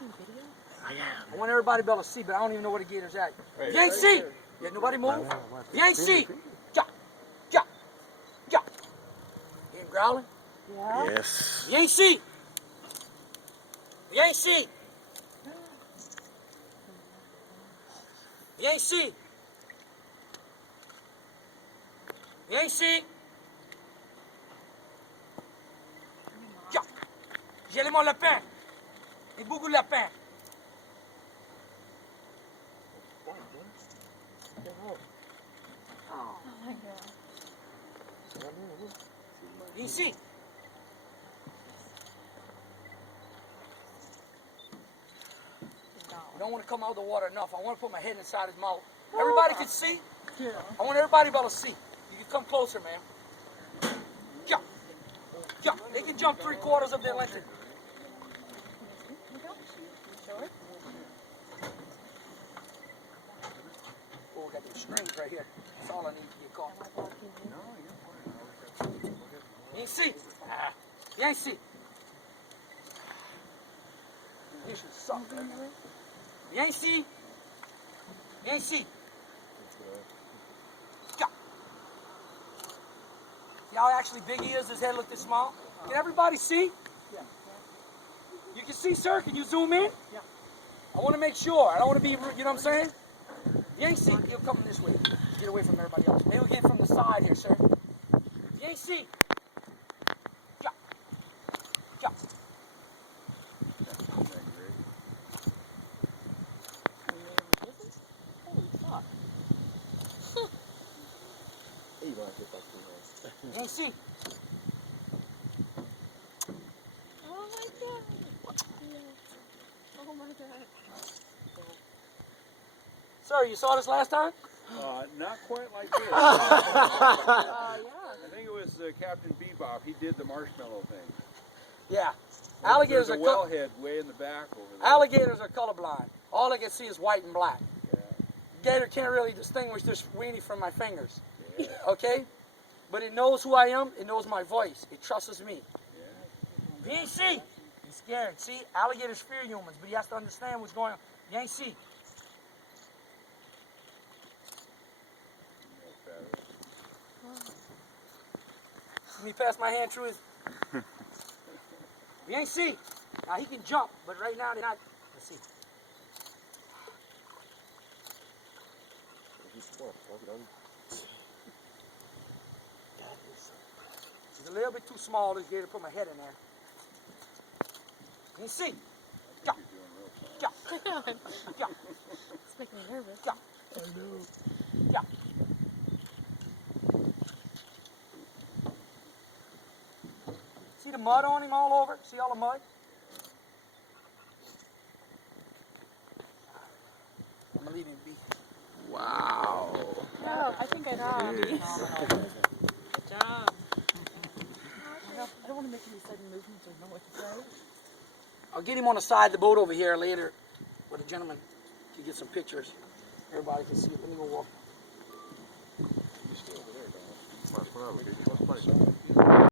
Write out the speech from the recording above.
I am. I want everybody to be able to see, but I don't even know where the gator's at. You ain't see. Yeah, nobody move. You ain't see. Ja, ja, ja. You ain't growling? Yeah. Yes. You ain't see. You ain't see. You ain't see. You ain't see. Ja. J'ai les mots lapin. Et beaucoup de lapin. Oh my God. You ain't see. You don't want to come out of the water enough. I want to put my head inside his mouth. Everybody can see. Yeah. I want everybody to be able to see. You can come closer, man. Jump. Jump. They can jump 3/4 of their length. Oh, we got these strings right here. That's all I need to get caught. You ain't see. You ain't see. You should suck, man. You ain't see. You ain't see. Jump. See how actually big he is? His head look this small. Can everybody see? Yeah. You can see, sir. Can you zoom in? Yeah. I want to make sure. I don't want to be, you know what I'm saying? You ain't see. He'll come this way. Get away from everybody else. Maybe we'll get from the side here, sir. You ain't see. Jump. Jump. You ain't see. Oh my God. Oh my God. Sir, you saw this last time? Not quite like this. Yeah. I think it was Captain Bebop. He did the marshmallow thing. Yeah. Alligators There's are a wellhead way in the back over there. alligators are colorblind. All they can see is white and black. Yeah. Gator can't really distinguish this weenie from my fingers. Yeah. Okay? But it knows who I am. It knows my voice. It trusts me. Yeah. You ain't see. He's scared. See? Alligators fear humans, but he has to understand what's going on. You ain't see. Let me pass my hand through his. You ain't see. Now he can jump, but right now they're not. Let's see. He's a little bit too small this gator to put my head in there. You ain't see. Jump. Jump. Jump. It's making me nervous. Jump. I know. Jump. See the mud on him all over? See all the mud? I'm gonna leave him be. Wow. No, I think I did. Good job. I don't want to make any sudden movements or know what to say. I'll get him on the side of the boat over here later where the gentleman can get some pictures. Everybody can see it. Let me go walk. Come on, put it over here.